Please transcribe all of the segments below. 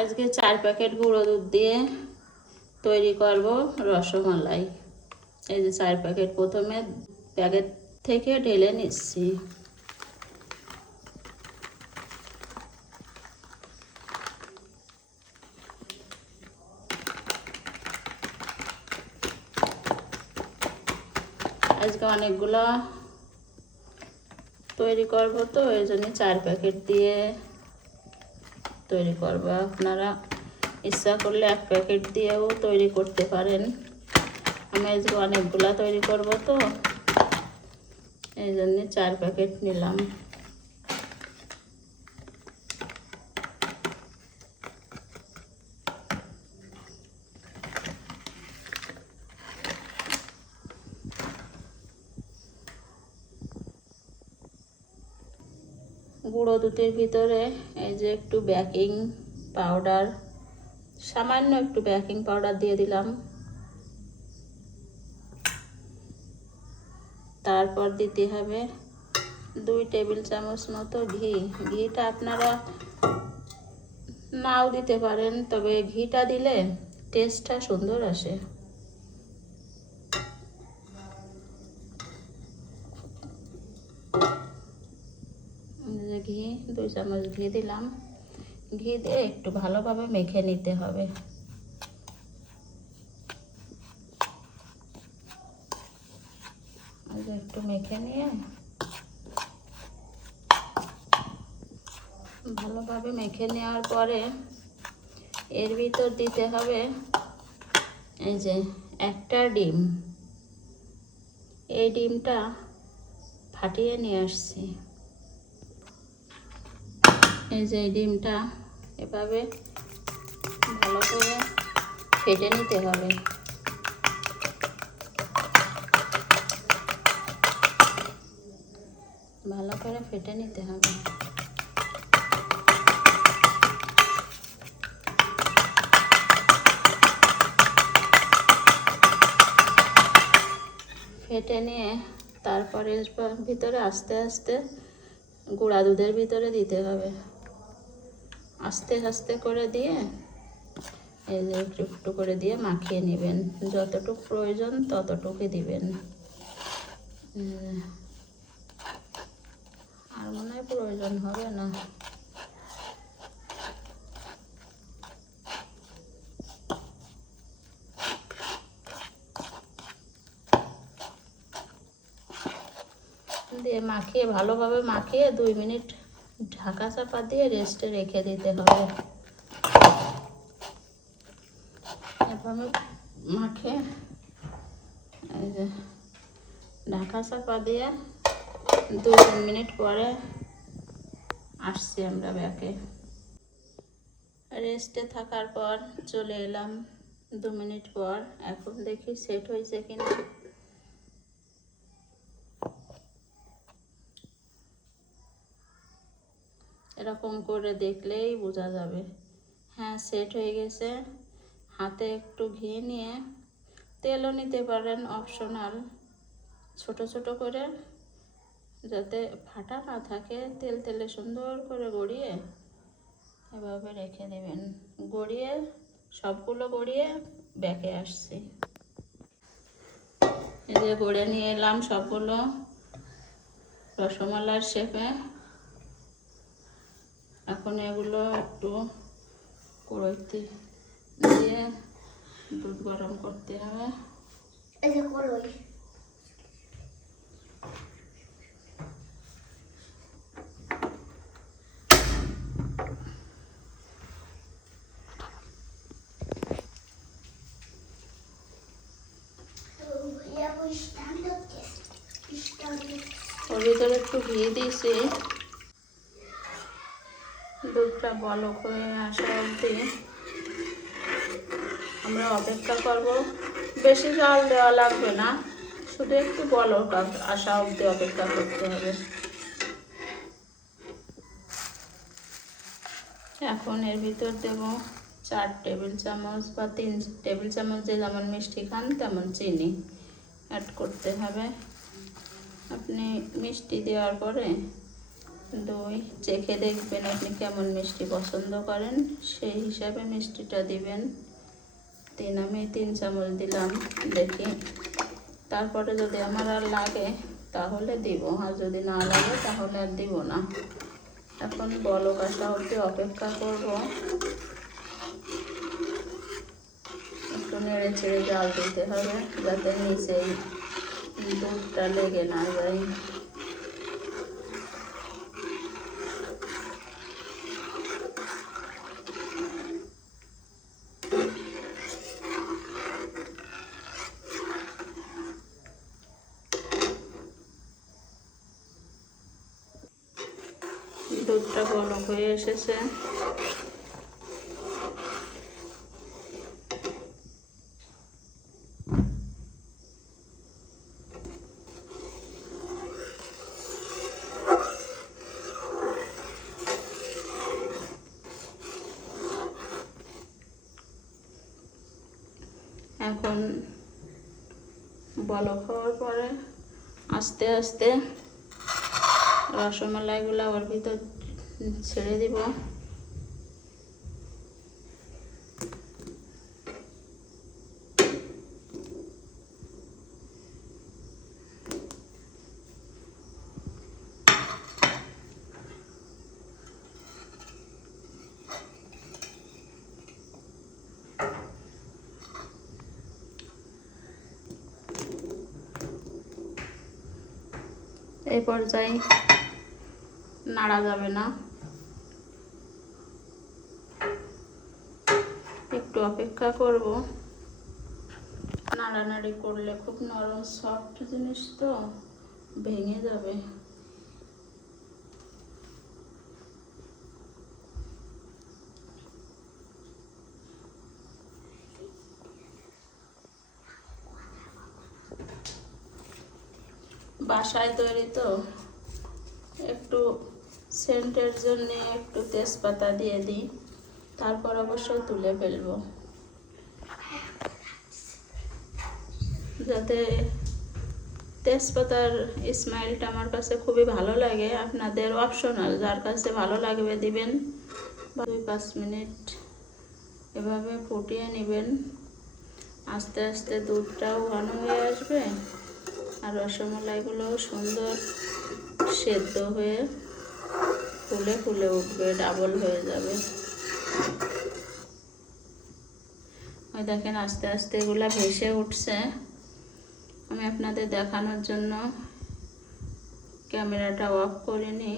আজকে 4 প্যাকেট গুঁড়ো দুধ দিয়ে তৈরি করব রসমালাই। এই যে 4 প্যাকেট প্রথমে প্যাকেট থেকে ঢেলে নিচ্ছি। আজকে অনেকগুলো তৈরি করব, তো এই জন্য 4 প্যাকেট দিয়ে তৈরি করব। আপনারা ইচ্ছা করলে 1 প্যাকেট দিয়েও তৈরি করতে পারেন। আমি আজকে অনেকগুলো তৈরি করব, তো এই জন্য 4 প্যাকেট নিলাম। গুঁড়ো দুধের ভিতরে এই যে একটু বেকিং পাউডার, সামান্য একটু বেকিং পাউডার দিয়ে দিলাম। তারপর দিতে হবে 2 টেবিল চামচ মতো ঘি। ঘিটা আপনারা নাও দিতে পারেন, তবে ঘিটা দিলে টেস্টটা সুন্দর আসে। ঘি 2 চামচ ঘি দিলাম। ঘি দিয়ে একটু ভালোভাবে মেখে নিতে হবে। একটু মেখে নিয়ে ভালোভাবে মেখে নেওয়ার পরে এর ভিতর দিতে হবে এই যে একটা ডিম। এই ডিমটা ফাটিয়ে নিয়ে আসছি। এই যে ডিমটা এভাবে ভালো করে ফেটে নিতে হবে। ভালো করে ফেটে নিতে হবে। ফেটে নিয়ে তারপরে ভিতরে আস্তে আস্তে গুঁড়া দুধের ভিতরে দিতে হবে। আস্তে আস্তে করে দিয়ে এই যে একটু একটু করে দিয়ে মাখিয়ে নেবেন। যতটুকু প্রয়োজন ততটুকুই দিবেন। আর মনে হয় প্রয়োজন হবে না। দিয়ে মাখিয়ে ভালোভাবে মাখিয়ে 2 মিনিট ঢাকা চাপা দিয়ে রেস্টে রেখে দিতে হবে। এভাবে মাখিয়ে এই যে ঢাকা চাপা দিয়ে 2-3 মিনিট পরে আসছি আমরা ব্যাকে। রেস্টে থাকার পর চলে এলাম 2 মিনিট পর। এখন দেখি সেট হয়েছে কিনা। এরকম করে দেখলেই বোঝা যাবে। হ্যাঁ, সেট হয়ে গেছে। হাতে একটু ঘি নিয়ে, তেলও নিতে পারেন, অপশনাল। ছোট ছোট করে, যাতে ফাটা না থাকে, তেলে সুন্দর করে গড়িয়ে এভাবে রেখে দেবেন। গড়িয়ে সবগুলো গড়িয়ে ব্যাকে আসছি। এই যে গড়ে নিয়ে এলাম সবগুলো রসমালাইয়ের শেপে। এখন এগুলো একটু কড়াইতে দিয়ে দুধ গরম করতে হবে। এই যে কড়াই, ওর ভিতরে একটু ঘি দিয়েছি। দুধটা বলক হয়ে আসা অবধি আমরা অপেক্ষা করব। বেশি জল দেওয়া লাগবে না, শুধু একটু বলক আসা অবধি অপেক্ষা করতে হবে। এখন এর ভিতর দেব 4 টেবিল চামচ বা 3 টেবিল চামচ, যে যেমন মিষ্টি খান তেমন চিনি অ্যাড করতে হবে। আপনি মিষ্টি দেওয়ার পরে দই চেখে দেখবেন আপনি কেমন মিষ্টি পছন্দ করেন, সেই হিসাবে মিষ্টিটা দিবেন। আমি 3 চামচ দিলাম, দেখি তারপরে যদি আমার আর লাগে তাহলে দিব, আর যদি না লাগে তাহলে আর দিব না। এখন বলক আসা অবধি অপেক্ষা করব। একটু নেড়ে চেড়ে জাল দিতে হবে যাতে নিচেই দুধটা লেগে না যায়। দুধটা বলক হয়ে এসেছে। এখন বলক হওয়ার পরে আস্তে আস্তে রসমালাইগুলো ওর ভিতর ছেড়ে দিব। এই পর্যায়ে নাড়া যাবে না, একটু অপেক্ষা করব। নাড়ানাড়ি করলে খুব নরম সফট জিনিস তো ভেঙে যাবে। বাসায় তৈরি তো, একটু সেন্টের জন্য একটু তেজপাতা দিয়ে দিই, তারপর অবশ্য তুলে ফেলবো যাতে তেজপাতার স্মেলটা আমার কাছে খুবই ভালো লাগে। আপনাদের অপশনাল, যার কাছে ভালো লাগবে দিবেন। 2-5 মিনিট এভাবে ফুটিয়ে নেবেন। আস্তে আস্তে দুধটাও ঘন হয়ে আসবে আর রসমালাইগুলোও সুন্দর সেদ্ধ হয়ে ফুলে ফুলে উঠবে, ডাবল হয়ে যাবে। ওই দেখেন আস্তে আস্তে এগুলা ভেসে উঠছে। আমি আপনাদের দেখানোর জন্য ক্যামেরাটা অফ করিনি,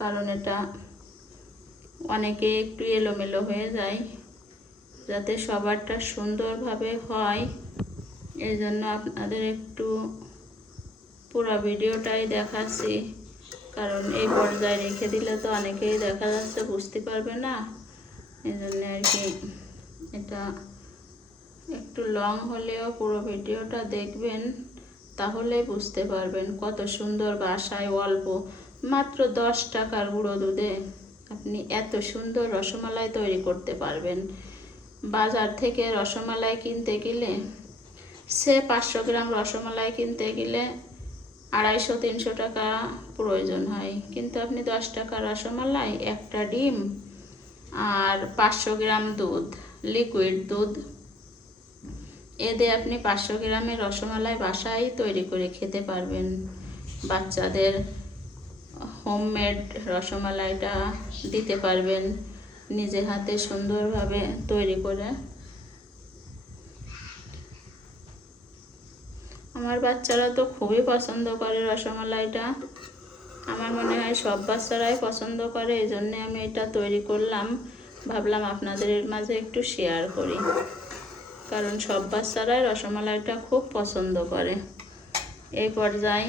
কারণ এটা অনেকে একটু এলোমেলো হয়ে যায়, যাতে সবারটা সুন্দরভাবে হয় এই জন্য আপনাদের একটু পুরো ভিডিওটাই দেখাচ্ছি। কারণ এই পর্যায়ে রেখে দিলে তো অনেকেই দেখা যাচ্ছে বুঝতে পারবে না, এই জন্য আর কি এটা একটু লং হলেও পুরো ভিডিওটা দেখবেন, তাহলে বুঝতে পারবেন কত সুন্দর বাসায় অল্প মাত্র 10 টাকার গুঁড়ো দুধে আপনি এত সুন্দর রসমালাই তৈরি করতে পারবেন। বাজার থেকে রসমালাই কিনতে গেলে, সে 500 গ্রাম রসমালাই কিনতে গেলে 250-300 টাকা প্রয়োজন হয়, কিন্তু আপনি 10 টাকা রসমালাই, একটা ডিম আর 500 গ্রাম দুধ, লিকুইড দুধ, এতে আপনি 500 গ্রামের রসমালাই বাসায় তৈরি করে খেতে পারবেন। বাচ্চাদের হোমমেড রসমালাইটা দিতে পারবেন নিজে হাতে সুন্দরভাবে তৈরি করে। আমার বাচ্চারা তো খুবই পছন্দ করে রসমালাইটা, আমার মনে হয় সব বাচ্চারাই পছন্দ করে, এই জন্য আমি এটা তৈরি করলাম। ভাবলাম আপনাদের মাঝে একটু শেয়ার করি, কারণ সব বাচ্চারাই রসমালাইটা খুব পছন্দ করে। এই পর্যায়ে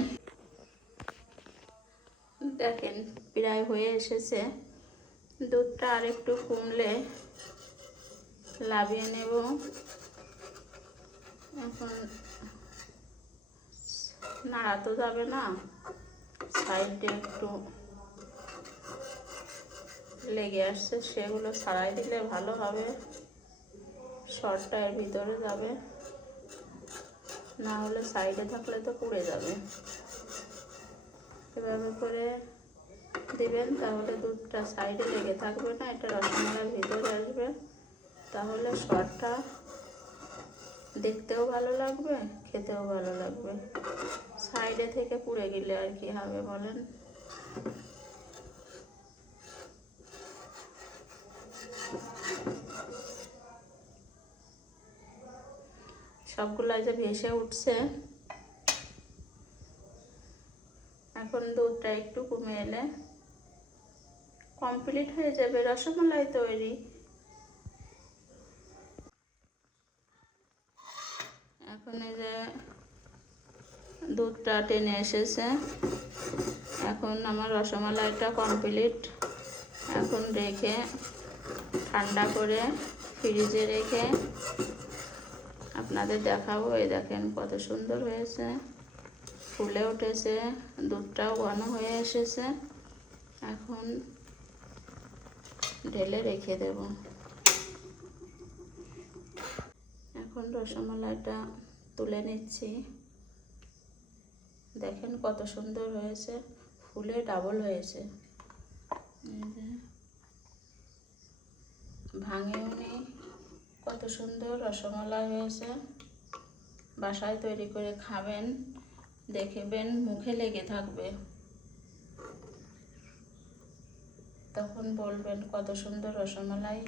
দেখেন প্রায় হয়ে এসেছে, দুধটা আর একটু কমলে লাভিয়ে নেব। এখন নাড়া তো যাবে না, সাইডে একটু লেগে আসছে, সেগুলো ছাড়াই দিলে ভালো হবে, শর্টটা এর ভিতরে যাবে, না হলে সাইডে থাকলে তো পুড়ে যাবে। এভাবে করে দিবেন, তাহলে দুধটা সাইডে লেগে থাকবে না, এটা রসমালাইয়ের ভিতরে আসবে। তাহলে স্বাদটা দেখতেও ভালো লাগবে, খেতেও ভালো লাগবে। সাইডে থেকে পুড়ে গেলে আর কি হবে বলেন। সবগুলো যে ভেসে উঠছে, এখন দুধটা একটু কমে এলে কমপ্লিট হয়ে যাবে রসমালাই তৈরি। এখন এই যে দুধটা টেনে এসেছে, এখন আমার রসমালাইটা কমপ্লিট। এখন রেখে ঠান্ডা করে ফ্রিজে রেখে আপনাদের দেখাবো। এই দেখেন কত সুন্দর হয়েছে, ফুলে উঠেছে, দুধটাও ঘন হয়ে এসেছে। এখন ঢেলে রেখে দেব। এখন রসমালাইটা তুলে নিচ্ছি। দেখেন কত সুন্দর হয়েছে, ফুলে ডাবল হয়েছে। ভাঙেও নেই, কত সুন্দর রসমালাই হয়েছে। বাসায় তৈরি করে খাবেন, দেখবেন মুখে লেগে থাকবে, তখন বলবেন কত সুন্দর রসমালাই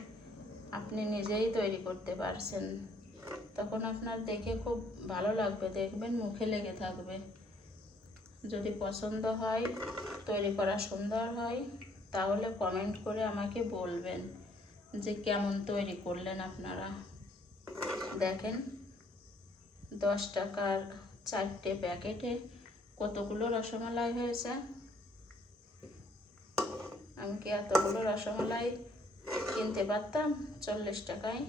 আপনি নিজেই তৈরি করতে পারছেন। তখন আপনার দেখে খুব ভালো লাগবে, দেখবেন মুখে লেগে থাকবে। যদি পছন্দ হয়, তৈরি করা সুন্দর হয়, তাহলে কমেন্ট করে আমাকে বলবেন যে কেমন তৈরি করলেন আপনারা। দেখেন 10 টাকার 4টে প্যাকেটে কতগুলো রসমালাই হয়েছে। আমি কি এতগুলো রসমালাই কিনতে পারতাম 40 টাকায়?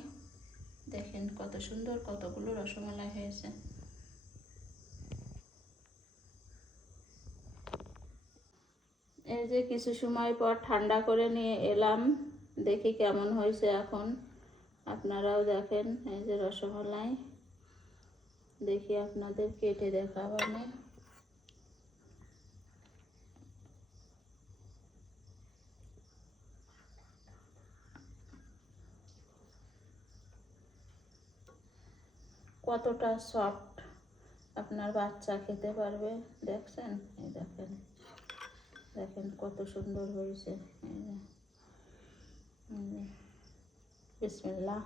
দেখেন কত সুন্দর কতগুলো রসমালাই হয়েছে। এই যে কিছু সময় পর ঠান্ডা করে নিয়ে এলাম, দেখি কেমন হয়েছে। এখন আপনারাও দেখেন, এই যে রসমালাই, দেখি আপনাদের কেটে দেখাবো আমি। কতটা সফট, আপনার বাচ্চা খেতে পারবে। দেখছেন, এই দেখেন, দেখেন কত সুন্দর হয়েছে। এই যে বিসমিল্লাহ।